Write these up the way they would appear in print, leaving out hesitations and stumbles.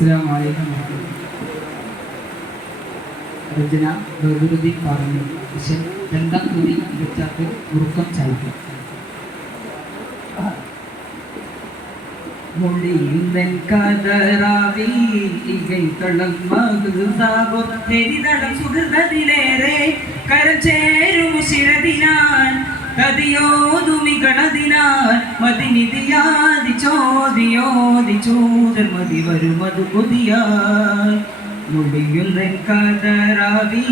അസ്സലാമു രചന ബദറുദ്ദീൻ പറഞ്ഞു. വിഷൻ രണ്ടാം കൃതി ഇരുച്ചാക്ക് ഉറുക്കം ചായ്ക്കും. മൊഴിയുന്നൻ കതറാവി ഇകൈത്തളം മകുസാവോ എരിതളം സുഹൃതത്തിലേറെ കരചേരും ശിരതിനാൻ കതിയോതുമി ഗണതിനാൽ മതിനിധിയാതി ചോദിയോതി ചൂതർ മതി വരുമതു കൊതിയായി മുടിയുന്നൻ കതറാവി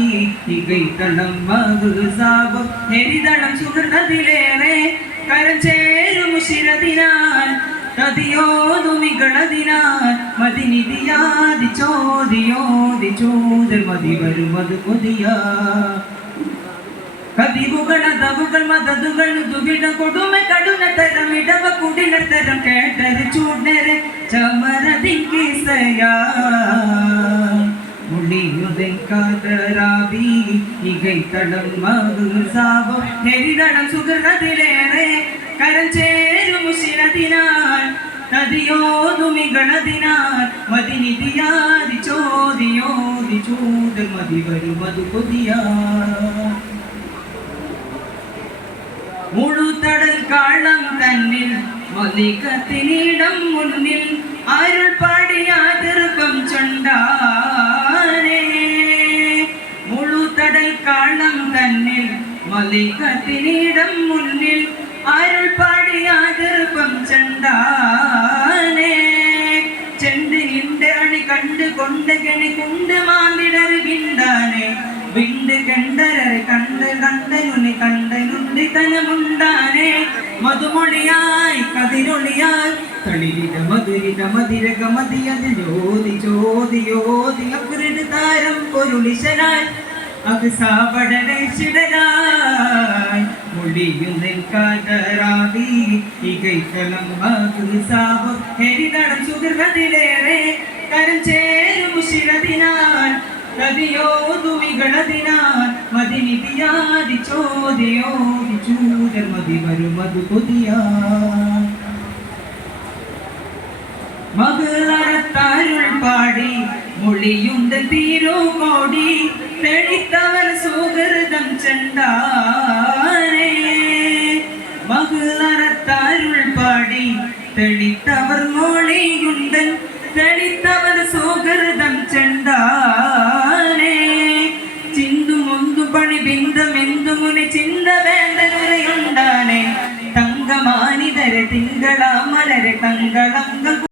ഇകൈത്തളം മകുസാവോ എരിതളം സുഹൃതത്തിലേറെ കരചേരും ശിരതിനാൻ കതിയോതുമി ഗണതിനാൽ മതിനിധിയാതി ചോദിയോതി ചൂതർ മതി വരുമതു കൊതിയായി കതിവുകൾ അതവുകൾ മതതുകൾ തുകിട കൊടുമ കടുന തരം ഇടവ കുടില തരം കേട്ടത് ചൂടരെ ചമരതിങ്കിസയാ മുടിയുതൻ കതറാവി ഇകൈത്തളം മകുസാവോ എരിതളം സുഹൃതത്തിലേറെ കരം ചേരും ശിരതിനാൽ കതിയോതുമി ഗണതിനാൽ മതിനിധിയാതി ചോദിയോതി ചൂതർ മതി വരുമതു കൊതിയാ മുഴുതടൽ കാളം തന്നിൽ മലികത്തിനിടം മുന്നിൽ അരുൾ പാടിയാതിർപ്പം ചൊണ്ടാനേ മുഴുതടൽ കാളം തന്നിൽ മലികത്തിനിടം മുന്നിൽ അരുൾ പാടിയാതിർപ്പം ചൊണ്ടാനേ ചെണ്ടിന്റെ അണി കണ്ട് കൊണ്ട് കണി കൊണ്ട് മാന്തിടറി വിണ്ടാനേ വിണ്ട് കണ്ടരരെ കണ്ട് കണ്ടനുനി കണ്ടനുണ്ടി തനമുണ്ടാനേ മധുമൊഴിയായി കതിരൊളിയായി തളിരിത മധുരിത മതിരക മതിയത് ജ്യോതി ജ്യോതിയോതി അപുരട് താരം പൊരുളിശനായി അകസാപടനെ ശിടരായി മുടിയുന്നൻ കതറാവി ഇകൈത്തളം മകുസാവോ എരിതളം സുഹൃതത്തിലേറെ കരം ചേരും ശിരതിനാൽ കതിയോതുമി ഗണതിനാൽ മതിനിധിയാതി ചോദിയോതി ചൂതർ മതി വരുമതു കൊതിയാ മകളറത്താരുൾ പാടി മൊഴിയുണ്ട് തീരോ കോടി തെളിത്തവർ സുഹൃതം ചെണ്ടാനേ മകളറത്താരുൾ പാടി തെളിത്തവർ മൊഴിയുണ്ട് തെളിത്തവർ സുഹൃതം ചെണ്ടാനേ ചിന്തുമൊന്തു പണി ബിന്ദമെന്തുമുനി ചിന്ത വേണ്ടനുരയുണ്ടാനേ തങ്കമാനിതരെ തിങ്കള മലരെ തങ്കളങ്ക